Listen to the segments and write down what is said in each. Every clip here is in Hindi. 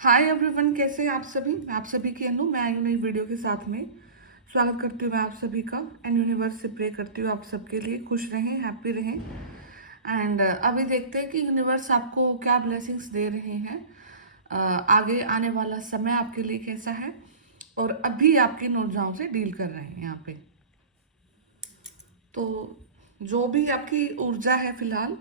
हाय एवरीवन, कैसे हैं आप सभी। मैं आप सभी की अनु, मैं आई हूँ नई वीडियो के साथ में। स्वागत करती हूँ मैं आप सभी का एंड यूनिवर्स से प्रे करती हूँ आप सबके लिए खुश रहें, हैप्पी रहें। एंड अभी देखते हैं कि यूनिवर्स आपको क्या ब्लेसिंग्स दे रहे हैं। आगे आने वाला समय आपके लिए कैसा है और अभी आपकी ऊर्जाओं से डील कर रहे हैं यहाँ पे। तो जो भी आपकी ऊर्जा है फिलहाल,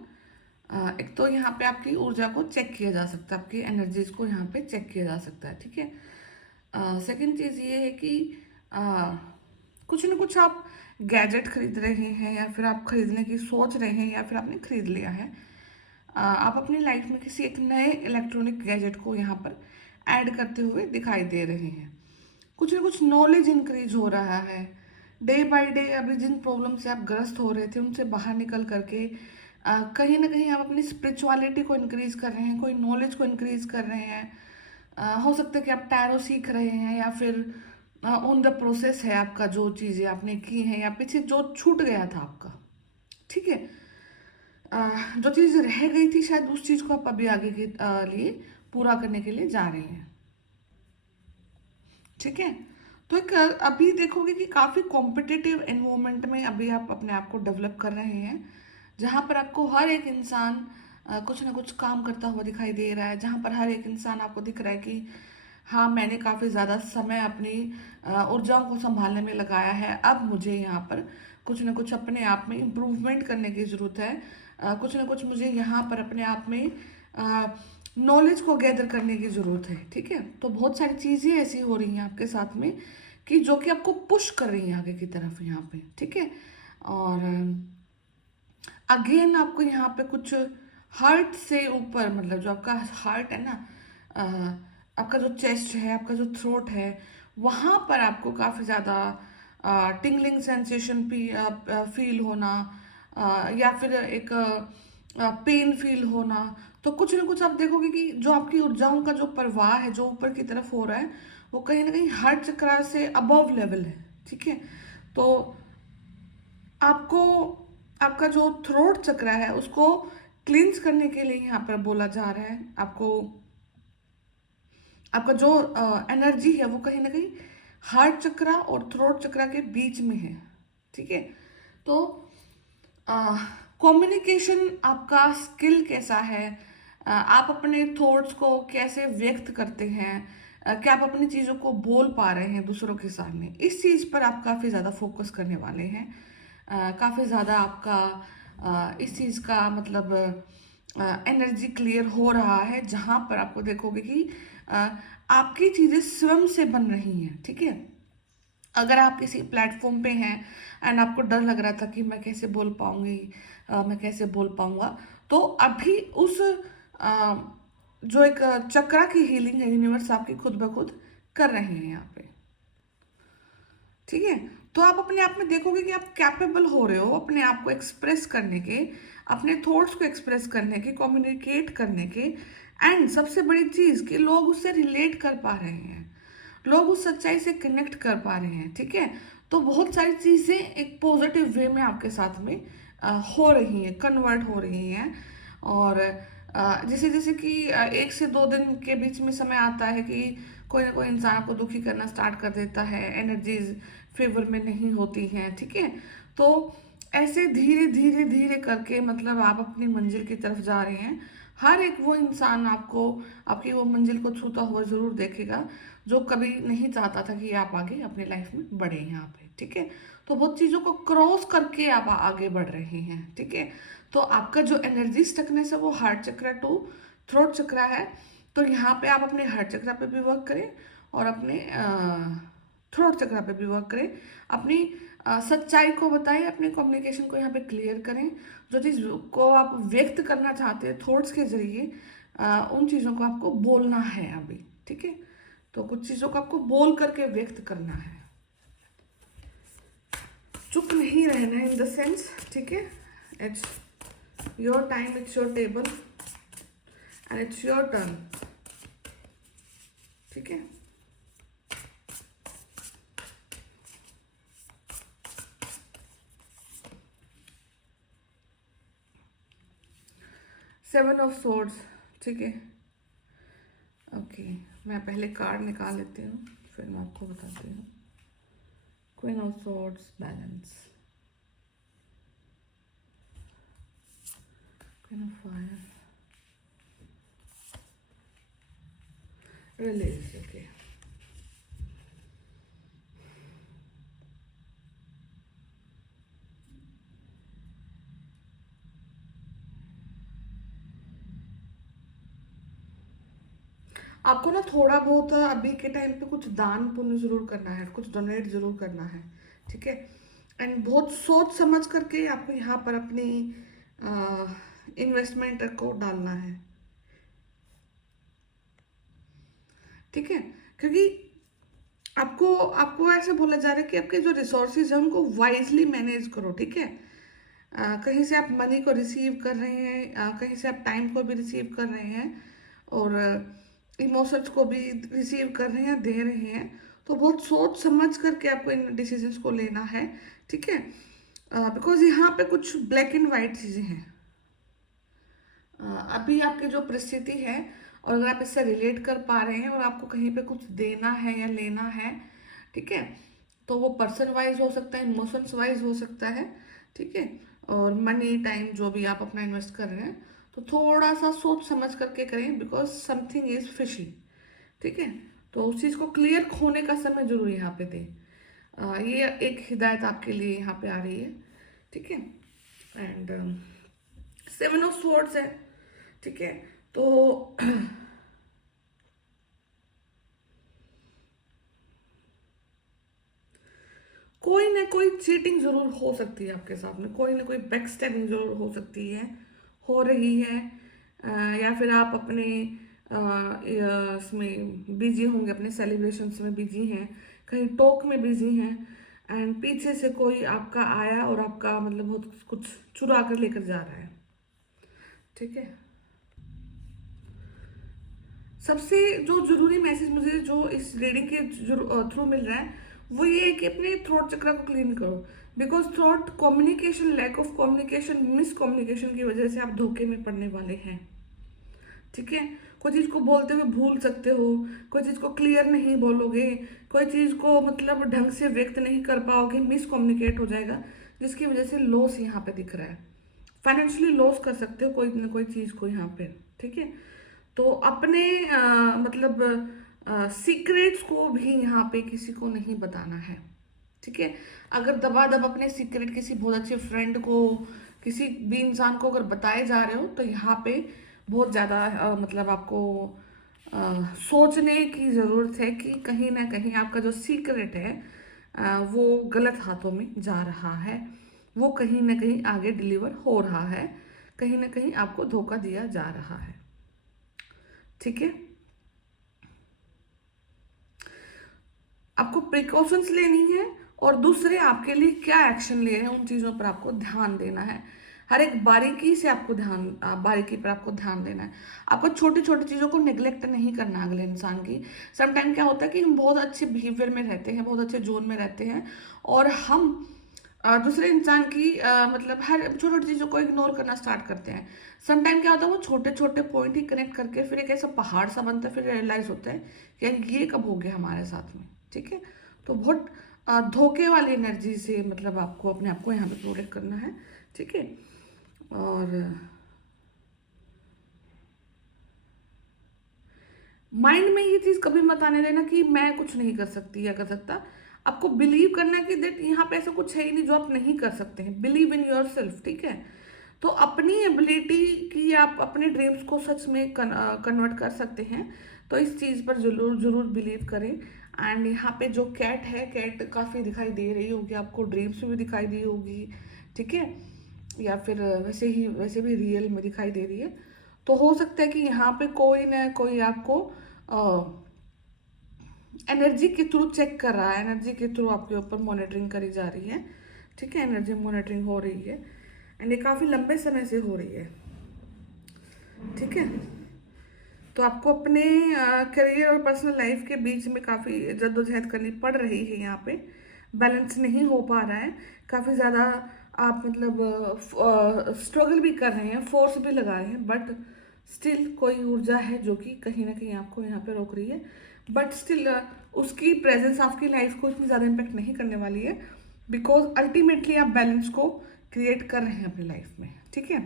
एक तो यहाँ पे आपकी ऊर्जा को चेक किया जा सकता है, आपकी एनर्जीज को यहाँ पे चेक किया जा सकता है, ठीक है। सेकंड चीज़ ये है कि अ, कुछ ना कुछ आप गैजेट खरीद रहे हैं या फिर आप खरीदने की सोच रहे हैं या फिर आपने खरीद लिया है। आप अपनी लाइफ में किसी एक नए इलेक्ट्रॉनिक गैजेट को यहाँ पर ऐड करते हुए दिखाई दे रहे हैं। कुछ ना कुछ नॉलेज इंक्रीज हो रहा है डे बाय डे। अभी जिन प्रॉब्लम से आप ग्रस्त हो रहे थे उनसे बाहर निकल करके कहीं ना कहीं आप अपनी स्पिरिचुअलिटी को इंक्रीज कर रहे हैं, कोई नॉलेज को इंक्रीज कर रहे हैं। हो सकता है कि आप टैरो सीख रहे हैं या फिर ऑन द प्रोसेस है आपका, जो चीज़ें आपने की हैं या पीछे जो छूट गया था आपका, ठीक है। जो चीज़ रह गई थी शायद उस चीज़ को आप अभी आगे के लिए पूरा करने के लिए जा रहे हैं, ठीक है। तो एक अभी देखोगे कि काफ़ी कॉम्पिटिटिव एनवायरनमेंट में अभी आप अपने आप को डेवलप कर रहे हैं, जहाँ पर आपको हर एक इंसान कुछ ना कुछ काम करता हुआ दिखाई दे रहा है, जहाँ पर हर एक इंसान आपको दिख रहा है कि हाँ, मैंने काफ़ी ज़्यादा समय अपनी ऊर्जाओं को संभालने में लगाया है। अब मुझे यहाँ पर कुछ ना कुछ अपने आप में इम्प्रूवमेंट करने की ज़रूरत है। कुछ ना कुछ मुझे यहाँ पर अपने आप में नॉलेज को गैदर करने की ज़रूरत है, ठीक है। तो बहुत सारी चीज़ें ऐसी हो रही हैं आपके साथ में कि जो कि आपको पुश कर रही हैं आगे की तरफ यहाँ पे, ठीक है। और अगेन आपको यहाँ पे कुछ हार्ट से ऊपर, मतलब जो आपका हार्ट है ना, आपका जो चेस्ट है, आपका जो थ्रोट है, वहाँ पर आपको काफ़ी ज़्यादा टिंगलिंग सेंसेशन फील होना, या फिर एक पेन फील होना। तो कुछ ना कुछ आप देखोगे कि जो आपकी ऊर्जाओं का जो प्रवाह है जो ऊपर की तरफ हो रहा है, वो कहीं ना कहीं हार्ट चक्र से अबव लेवल है, ठीक है। तो आपको आपका जो थ्रोट चक्र है उसको क्लींस करने के लिए यहाँ पर बोला जा रहा है। आपको आपका जो एनर्जी है वो कहीं ना कहीं हार्ट चक्र और थ्रोट चक्र के बीच में है, ठीक है। तो कम्युनिकेशन आपका स्किल कैसा है, आप अपने थॉट्स को कैसे व्यक्त करते हैं, क्या आप अपनी चीज़ों को बोल पा रहे हैं दूसरों के सामने, इस चीज़ पर आप काफ़ी ज़्यादा फोकस करने वाले हैं। काफ़ी ज़्यादा आपका इस चीज़ का मतलब एनर्जी क्लियर हो रहा है, जहाँ पर आपको देखोगे कि अ, आपकी चीज़ें स्वयं से बन रही हैं, ठीक है। अगर आप किसी प्लेटफॉर्म पे हैं एंड आपको डर लग रहा था कि मैं कैसे बोल पाऊंगी, मैं कैसे बोल पाऊंगा, तो अभी उस जो एक चक्रा की हीलिंग है, यूनिवर्स आपकी खुद ब खुद कर रहे हैं यहाँ पे, ठीक है। तो आप अपने आप में देखोगे कि आप कैपेबल हो रहे हो अपने आप को एक्सप्रेस करने के, अपने थॉट्स को एक्सप्रेस करने के, कम्युनिकेट करने के। एंड सबसे बड़ी चीज़ कि लोग उससे रिलेट कर पा रहे हैं, लोग उस सच्चाई से कनेक्ट कर पा रहे हैं, ठीक है। तो बहुत सारी चीज़ें एक पॉजिटिव वे में आपके साथ में हो रही हैं, कन्वर्ट हो रही हैं। और जैसे जैसे कि 1 से 2 दिन के बीच में समय आता है कि कोई ना कोई इंसान आपको दुखी करना स्टार्ट कर देता है, एनर्जीज फेवर में नहीं होती हैं, ठीक है। तो ऐसे धीरे धीरे धीरे करके मतलब आप अपनी मंजिल की तरफ जा रहे हैं। हर एक वो इंसान आपको आपकी वो मंजिल को छूता हुआ जरूर देखेगा जो कभी नहीं चाहता था कि आप आगे अपनी लाइफ में बढ़े यहाँ पे, ठीक है। तो बहुत चीज़ों को क्रॉस करके आप आगे बढ़ रहे हैं, ठीक है। तो आपका जो एनर्जी स्टकनेस है वो हार्ट चक्र टू थ्रोट चक्र है। तो यहाँ पे आप अपने हार्ट चक्र पे भी वर्क करें और अपने थ्रोट चक्र पे भी वर्क करें। अपनी सच्चाई को बताएं, अपने कम्युनिकेशन को यहाँ पे क्लियर करें। जो चीज़ को आप व्यक्त करना चाहते हैं थॉट्स के जरिए, उन चीज़ों को आपको बोलना है अभी, ठीक है। तो कुछ चीज़ों को आपको बोल करके व्यक्त करना है, चुप नहीं रहना है इन द सेंस, ठीक है। It's your time, it's your table and it's your turn, ठीक है। 7 ऑफ सोर्ड्स, ठीक है। ओके, मैं पहले कार्ड निकाल लेती हूँ, फिर मैं आपको बताती हूँ। Queen of swords, balance, queen of fire, release. Okay, आपको ना थोड़ा बहुत अभी के टाइम पे कुछ दान पुण्य जरूर करना है, कुछ डोनेट जरूर करना है, ठीक है। एंड बहुत सोच समझ करके आपको यहाँ पर अपनी इन्वेस्टमेंट को डालना है, ठीक है। क्योंकि आपको आपको ऐसे बोला जा रहा है कि आपके जो रिसोर्सेज हैं उनको वाइजली मैनेज करो, ठीक है। कहीं से आप मनी को रिसीव कर रहे हैं, कहीं से आप टाइम को भी रिसीव कर रहे हैं, और इमोशंस को भी रिसीव कर रहे हैं, दे रहे हैं। तो बहुत सोच समझ करके आपको इन डिसीजंस को लेना है, ठीक है। बिकॉज यहाँ पे कुछ ब्लैक एंड वाइट चीज़ें हैं। अभी आपकी जो परिस्थिति है, और अगर आप इससे रिलेट कर पा रहे हैं और आपको कहीं पे कुछ देना है या लेना है, ठीक है, तो वो पर्सन वाइज हो सकता है, इमोशंस वाइज हो सकता है, ठीक है, और मनी टाइम जो भी आप अपना इन्वेस्ट कर रहे हैं, तो थोड़ा सा सोच समझ करके करें, बिकॉज समथिंग इज फिशी, ठीक है। तो उस चीज़ को क्लियर होने का समय जरूर यहाँ पे दें। ये एक हिदायत आपके लिए यहाँ पे आ रही है, ठीक है। एंड सेवन ऑफ स्वॉर्ड्स है, ठीक है। तो कोई ना कोई चीटिंग जरूर हो सकती है आपके साथ में, कोई ना कोई बैक स्टैबिंग जरूर हो सकती है, हो रही है। या फिर आप अपने इसमें बिजी होंगे, अपने सेलिब्रेशंस में बिजी हैं, कहीं टॉक में बिजी हैं, एंड पीछे से कोई आपका आया और आपका मतलब बहुत कुछ चुरा कर लेकर जा रहा है, ठीक है। सबसे जो जरूरी मैसेज मुझे जो इस रीडिंग के थ्रू मिल रहा है, वो ये है कि अपने थ्रोट चक्र को क्लीन करो। Because throat communication, lack of communication, miscommunication की वजह से आप धोखे में पड़ने वाले हैं, ठीक है। कोई चीज़ को बोलते हुए भूल सकते हो, कोई चीज़ को क्लियर नहीं बोलोगे, कोई चीज़ को मतलब ढंग से व्यक्त नहीं कर पाओगे, मिस कम्युनिकेट हो जाएगा, जिसकी वजह से लॉस यहाँ पे दिख रहा है। फाइनेंशियली लॉस कर सकते हो कोई ना कोई चीज़ को यहाँ पे, ठीक है। तो अपने मतलब सीक्रेट्स को भी यहाँ पे किसी को नहीं बताना है, ठीक है। अगर दबा दब अपने सीक्रेट किसी बहुत अच्छे फ्रेंड को, किसी भी इंसान को अगर बताए जा रहे हो, तो यहाँ पे बहुत ज़्यादा मतलब आपको सोचने की ज़रूरत है कि कहीं ना कहीं आपका जो सीक्रेट है वो गलत हाथों में जा रहा है, वो कहीं ना कहीं आगे डिलीवर हो रहा है, कहीं ना कहीं आपको धोखा दिया जा रहा है, ठीक है। आपको प्रिकॉशंस लेनी है, और दूसरे आपके लिए क्या एक्शन ले रहे हैं उन चीज़ों पर आपको ध्यान देना है। हर एक बारीकी से आपको बारीकी पर आपको ध्यान देना है। आपको छोटी छोटी चीज़ों को निगलेक्ट नहीं करना अगले इंसान की। समटाइम क्या होता है कि हम बहुत अच्छे बिहेवियर में रहते हैं, बहुत अच्छे जोन में रहते हैं, और हम दूसरे इंसान की मतलब हर छोटी छोटी चीज़ों को इग्नोर करना स्टार्ट करते हैं। समटाइम क्या होता है, वो छोटे छोटे पॉइंट ही कनेक्ट करके फिर एक ऐसा पहाड़ सा बनता है, फिर रियलाइज होता है कि यार ये कब हो गया हमारे साथ में, ठीक है। तो बहुत धोखे वाली एनर्जी से मतलब आपको अपने आप को यहाँ पे प्रोटेक्ट करना है, ठीक है। और माइंड में ये चीज़ कभी मत आने देना कि मैं कुछ नहीं कर सकती या कर सकता। आपको बिलीव करना है कि देट यहाँ पे ऐसा कुछ है ही नहीं जो आप नहीं कर सकते हैं। बिलीव इन योर सेल्फ, ठीक है। तो अपनी एबिलिटी की आप अपने ड्रीम्स को सच में कन्वर्ट कर सकते हैं, तो इस चीज़ पर जरूर जरूर बिलीव करें। एंड यहाँ पे जो कैट है, कैट काफ़ी दिखाई दे रही होगी आपको, ड्रीम्स में भी दिखाई दी होगी, ठीक है, या फिर वैसे भी रियल में दिखाई दे रही है। तो हो सकता है कि यहाँ पे कोई ना कोई आपको एनर्जी के थ्रू चेक कर रहा है, एनर्जी के थ्रू आपके ऊपर मॉनिटरिंग करी जा रही है, ठीक है। एनर्जी मॉनिटरिंग हो रही है, एंड ये काफ़ी लंबे समय से हो रही है, ठीक है। तो आपको अपने करियर और पर्सनल लाइफ के बीच में काफ़ी जद्दोजहद करनी पड़ रही है, यहाँ पे बैलेंस नहीं हो पा रहा है, काफ़ी ज़्यादा आप मतलब स्ट्रगल भी कर रहे हैं, फोर्स भी लगा रहे हैं, बट स्टिल कोई ऊर्जा है जो कि कहीं ना कहीं आपको यहाँ पे रोक रही है, बट स्टिल उसकी प्रेजेंस आपकी लाइफ को इतनी ज़्यादा इम्पेक्ट नहीं करने वाली है, बिकॉज अल्टीमेटली आप बैलेंस को क्रिएट कर रहे हैं अपनी लाइफ में, ठीक है।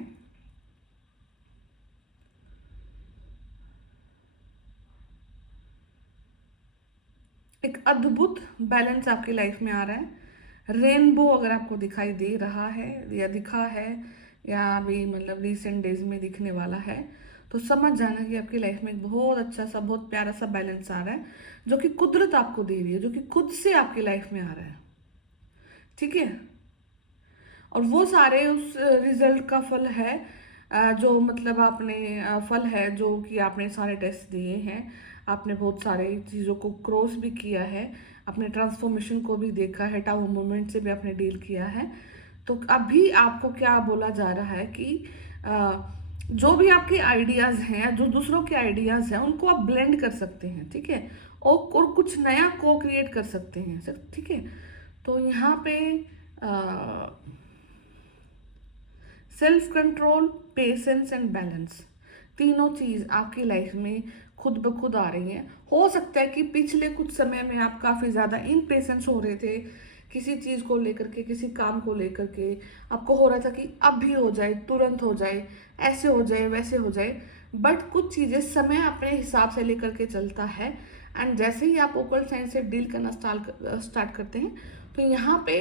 एक अद्भुत बैलेंस आपकी लाइफ में आ रहा है। रेनबो अगर आपको दिखाई दे रहा है या दिखा है, या अभी मतलब रिसेंट डेज में दिखने वाला है, तो समझ जाना कि आपकी लाइफ में एक बहुत अच्छा सा, बहुत प्यारा सा बैलेंस आ रहा है, जो कि कुदरत आपको दे रही है, जो कि खुद से आपकी लाइफ में आ रहा है, ठीक है। और वो सारे उस रिजल्ट का फल है, जो मतलब आपने फल है जो कि आपने सारे टेस्ट दिए हैं, आपने बहुत सारे चीज़ों को क्रॉस भी किया है, अपने ट्रांसफॉर्मेशन को भी देखा है, टाउ मोमेंट से भी आपने डील किया है। तो अभी आपको क्या बोला जा रहा है कि अ, जो भी आपके आइडियाज़ हैं, जो दूसरों के आइडियाज़ हैं, उनको आप ब्लेंड कर सकते हैं, ठीक है, और कुछ नया को क्रिएट कर सकते हैं, ठीक है। तो यहाँ पे self control, patience and balance, तीनों चीज़ आपकी लाइफ में खुद ब खुद आ रही हैं। हो सकता है कि पिछले कुछ समय में आप काफ़ी ज़्यादा इम्पेशेंस हो रहे थे, किसी चीज़ को लेकर के, किसी काम को लेकर के आपको हो रहा था कि अब भी हो जाए, तुरंत हो जाए, ऐसे हो जाए, वैसे हो जाए। बट कुछ चीज़ें समय अपने हिसाब से लेकर के चलता है, एंड जैसे ही आप ओकल्ट साइंस से डील करना स्टार्ट करते हैं, तो यहाँ पे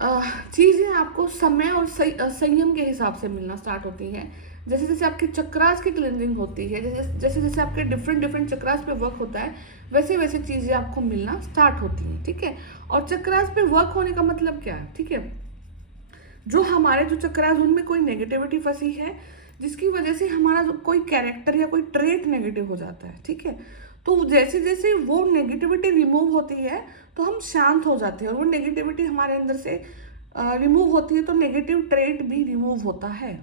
चीज़ें आपको समय और संयम के हिसाब से मिलना स्टार्ट होती हैं। जैसे जैसे आपके चक्रास की क्लिनजिंग होती है, जैसे जैसे जैसे आपके डिफरेंट डिफरेंट चक्रास पे वर्क होता है, वैसे वैसे चीज़ें आपको मिलना स्टार्ट होती हैं, ठीक है। और चक्रास पे वर्क होने का मतलब क्या है, ठीक है, जो हमारे जो चक्रास उनमें कोई नेगेटिविटी फंसी है, जिसकी वजह से हमारा कोई कैरेक्टर या कोई ट्रेट नेगेटिव हो जाता है, ठीक है। तो जैसे जैसे वो नेगेटिविटी रिमूव होती है, तो हम शांत हो जाते हैं, और वो नेगेटिविटी हमारे अंदर से रिमूव होती है, तो नेगेटिव ट्रेट भी रिमूव होता है,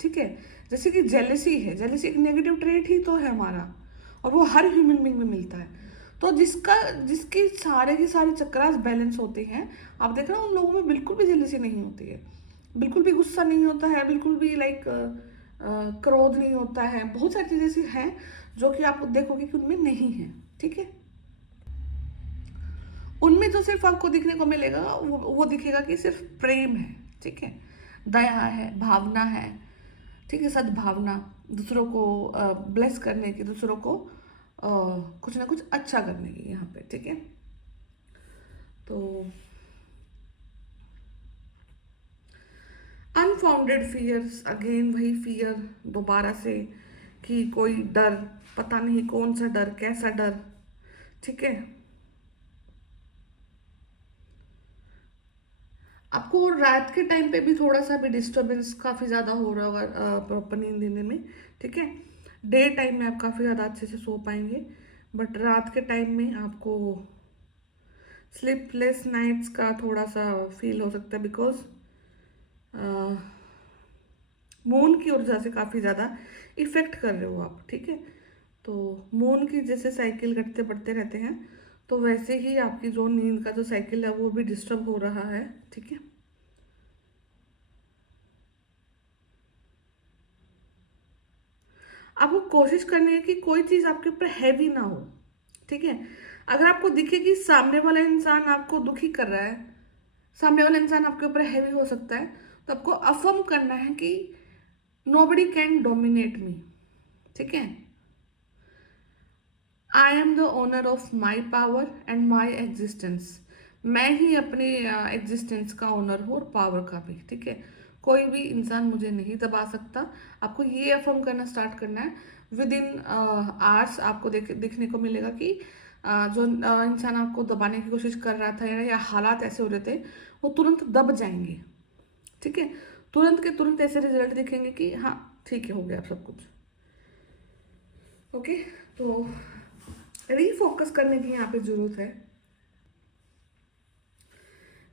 ठीक है। जैसे कि जेलसी है, जेलसी एक नेगेटिव ट्रेट ही तो है हमारा, और वो हर ह्यूमन बींग में मिलता है। तो जिसकी सारे के सारे चक्रास बैलेंस होते हैं, आप देख रहे हो उन लोगों में बिल्कुल भी जेलसी नहीं होती है, बिल्कुल भी गुस्सा नहीं होता है, बिल्कुल भी लाइक क्रोध नहीं होता है। बहुत सारी चीज़ें ऐसी हैं जो कि आप देखोगे कि उनमें नहीं है, ठीक है। उनमें तो सिर्फ आपको दिखने को मिलेगा, वो दिखेगा कि सिर्फ प्रेम है, ठीक है, दया है, भावना है, ठीक है, सद्भावना, दूसरों को ब्लेस करने की, दूसरों को कुछ ना कुछ अच्छा करने की यहाँ पे, ठीक है। तो अनफाउंडेड फियर्स, अगेन वही फियर दोबारा से, कि कोई डर, पता नहीं कौन सा डर, कैसा डर, ठीक है। आपको रात के टाइम पे भी थोड़ा सा भी डिस्टरबेंस काफ़ी ज़्यादा हो रहा होगा प्रॉपर नींद लेने में, ठीक है। डे टाइम में आप काफ़ी ज़्यादा अच्छे से सो पाएंगे, बट रात के टाइम में आपको स्लीपलेस नाइट्स का थोड़ा सा फील हो सकता है, बिकॉज मून की ऊर्जा से काफ़ी ज़्यादा इफेक्ट कर रहे हो आप, ठीक है। तो मून की जैसे साइकिल घटते बढ़ते रहते हैं, तो वैसे ही आपकी जो नींद का जो साइकिल है वो भी डिस्टर्ब हो रहा है, ठीक है। आपको कोशिश करनी है कि कोई चीज़ आपके ऊपर हैवी ना हो, ठीक है। अगर आपको दिखे कि सामने वाला इंसान आपको दुखी कर रहा है, सामने वाला इंसान आपके ऊपर हैवी हो सकता है, तो आपको अफर्म करना है कि नोबडी कैन डोमिनेट मी, ठीक है। I am the owner of my power and my existence. मैं ही अपने एग्जिस्टेंस का ओनर हूँ, और पावर का भी, ठीक है। कोई भी इंसान मुझे नहीं दबा सकता। आपको ये अफर्म करना स्टार्ट करना है। विद इन आवर्स आपको दिखने को मिलेगा कि जो इंसान आपको दबाने की कोशिश कर रहा था, या हालात ऐसे हो रहे थे, वो तुरंत दब जाएंगे, ठीक है। तुरंत के तुरंत ऐसे रिजल्ट दिखेंगे कि हाँ ठीक है, हो गया सब कुछ, ओके। तो रीफोकस करने की यहाँ पे ज़रूरत है,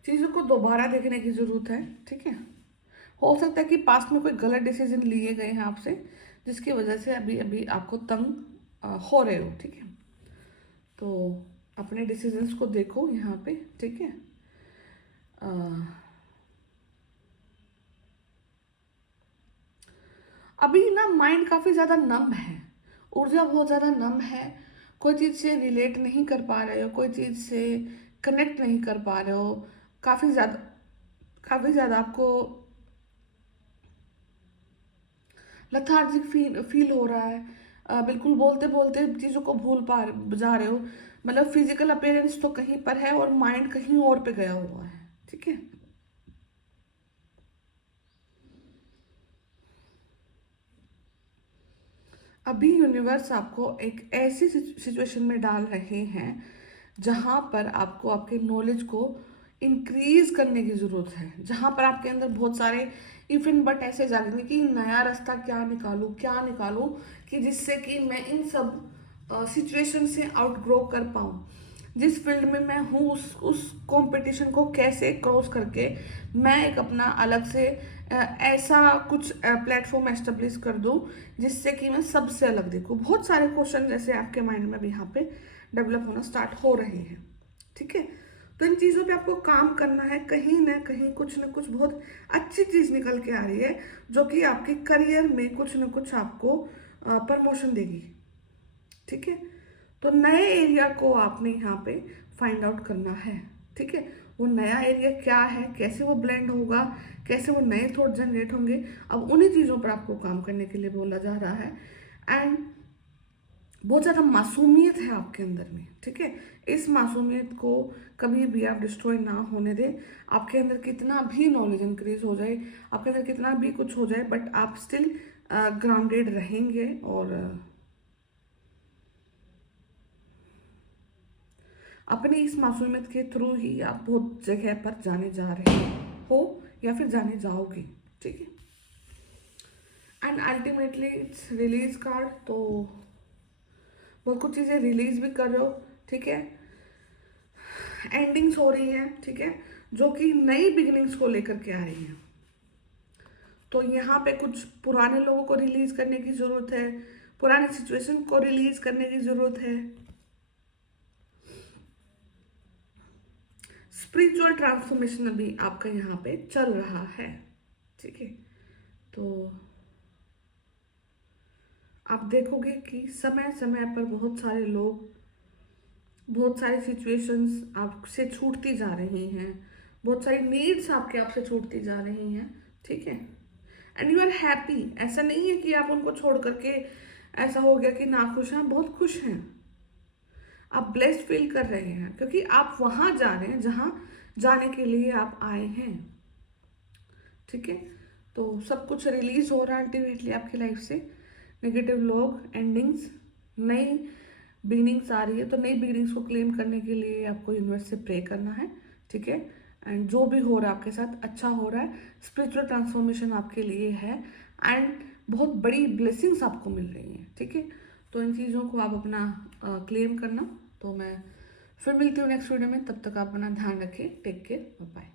चीज़ों को दोबारा देखने की ज़रूरत है, ठीक है। हो सकता है कि पास्ट में कोई गलत डिसीजन लिए गए हैं आपसे, जिसकी वजह से अभी अभी आपको तंग हो रहे हो, ठीक है। तो अपने डिसीजंस को देखो यहाँ पे, ठीक है। अभी ना माइंड काफ़ी ज़्यादा नम है, ऊर्जा बहुत ज़्यादा नम है। कोई चीज़ से रिलेट नहीं कर पा रहे हो, कोई चीज़ से कनेक्ट नहीं कर पा रहे हो। काफ़ी ज़्यादा आपको लेथार्जिक फील हो रहा है। बिल्कुल बोलते बोलते चीज़ों को भूल पा जा रहे हो। मतलब फिजिकल अपीयरेंस तो कहीं पर है और माइंड कहीं और पे गया हुआ है। ठीक है। अभी यूनिवर्स आपको एक ऐसी सिचुएशन में डाल रहे हैं जहां पर आपको आपके नॉलेज को इंक्रीज करने की ज़रूरत है, जहां पर आपके अंदर बहुत सारे इफ इन बट ऐसे जागेंगे कि नया रास्ता क्या निकालूं कि जिससे कि मैं इन सब सिचुएशन से आउटग्रो कर पाऊं। जिस फील्ड में मैं हूँ उस कंपटीशन को कैसे क्रॉस करके मैं एक अपना अलग से ऐसा कुछ प्लेटफॉर्म एस्टेब्लिश कर दूँ जिससे कि मैं सबसे अलग दिखूँ। बहुत सारे क्वेश्चन जैसे आपके माइंड में भी यहाँ पे डेवलप होना स्टार्ट हो रहे हैं। ठीक है। तो इन चीज़ों पे आपको काम करना है, कहीं ना कहीं कुछ ना कुछ बहुत अच्छी चीज़ निकल के आ रही है जो कि आपके करियर में कुछ ना कुछ आपको प्रमोशन देगी। ठीक है। तो नए एरिया को आपने यहाँ पे फाइंड आउट करना है। ठीक है। वो नया एरिया क्या है, कैसे वो ब्लेंड होगा, कैसे वो नए थॉट जनरेट होंगे, अब उन्हीं चीज़ों पर आपको काम करने के लिए बोला जा रहा है। एंड बहुत ज़्यादा मासूमियत है आपके अंदर में। ठीक है। इस मासूमियत को कभी भी आप डिस्ट्रॉय ना होने दें। आपके अंदर कितना भी नॉलेज इंक्रीज हो जाए, आपके अंदर कितना भी कुछ हो जाए, बट आप स्टिल ग्राउंडेड रहेंगे और अपनी इस मासूमियत के थ्रू ही आप बहुत जगह पर जाने जा रहे हो या फिर जाने जाओगे। ठीक है। And ultimately it's release card, तो बहुत कुछ चीज़ें रिलीज भी कर रहे हो। ठीक है। एंडिंग्स हो रही हैं। ठीक है। जो कि नई बिगिनिंग्स को लेकर के आ रही हैं। तो यहाँ पे कुछ पुराने लोगों को रिलीज करने की ज़रूरत है, पुरानी सिचुएशन को रिलीज करने की ज़रूरत है। स्पिरिचुअल ट्रांसफॉर्मेशन अभी आपका यहाँ पे चल रहा है। ठीक है। तो आप देखोगे कि समय समय पर बहुत सारे लोग, बहुत सारी सिचुएशंस आपसे छूटती जा रही हैं, बहुत सारी नीड्स आपके आपसे छूटती जा रही हैं। ठीक है। And you are happy. ऐसा नहीं है कि आप उनको छोड़ करके ऐसा हो गया कि ना खुश हैं, बहुत खुश हैं। आप ब्लेस्ड फील कर रहे हैं क्योंकि आप वहां जा रहे हैं जहां जाने के लिए आप आए हैं। ठीक है। तो सब कुछ रिलीज हो रहा है अल्टीमेटली आपकी लाइफ से। नेगेटिव लोग, एंडिंग्स, नई बिगिनिंग्स आ रही है। तो नई बिगिनिंग्स को क्लेम करने के लिए आपको यूनिवर्स से प्रे करना है। ठीक है। एंड जो भी हो रहा है आपके साथ अच्छा हो रहा है। स्पिरिचुअल ट्रांसफॉर्मेशन आपके लिए है एंड बहुत बड़ी ब्लेसिंग्स आपको मिल रही हैं। ठीक है। तो इन चीज़ों को आप अपना क्लेम करना। तो मैं फिर मिलती हूँ नेक्स्ट वीडियो में। तब तक आप अपना ध्यान रखिए। Take care. बाय।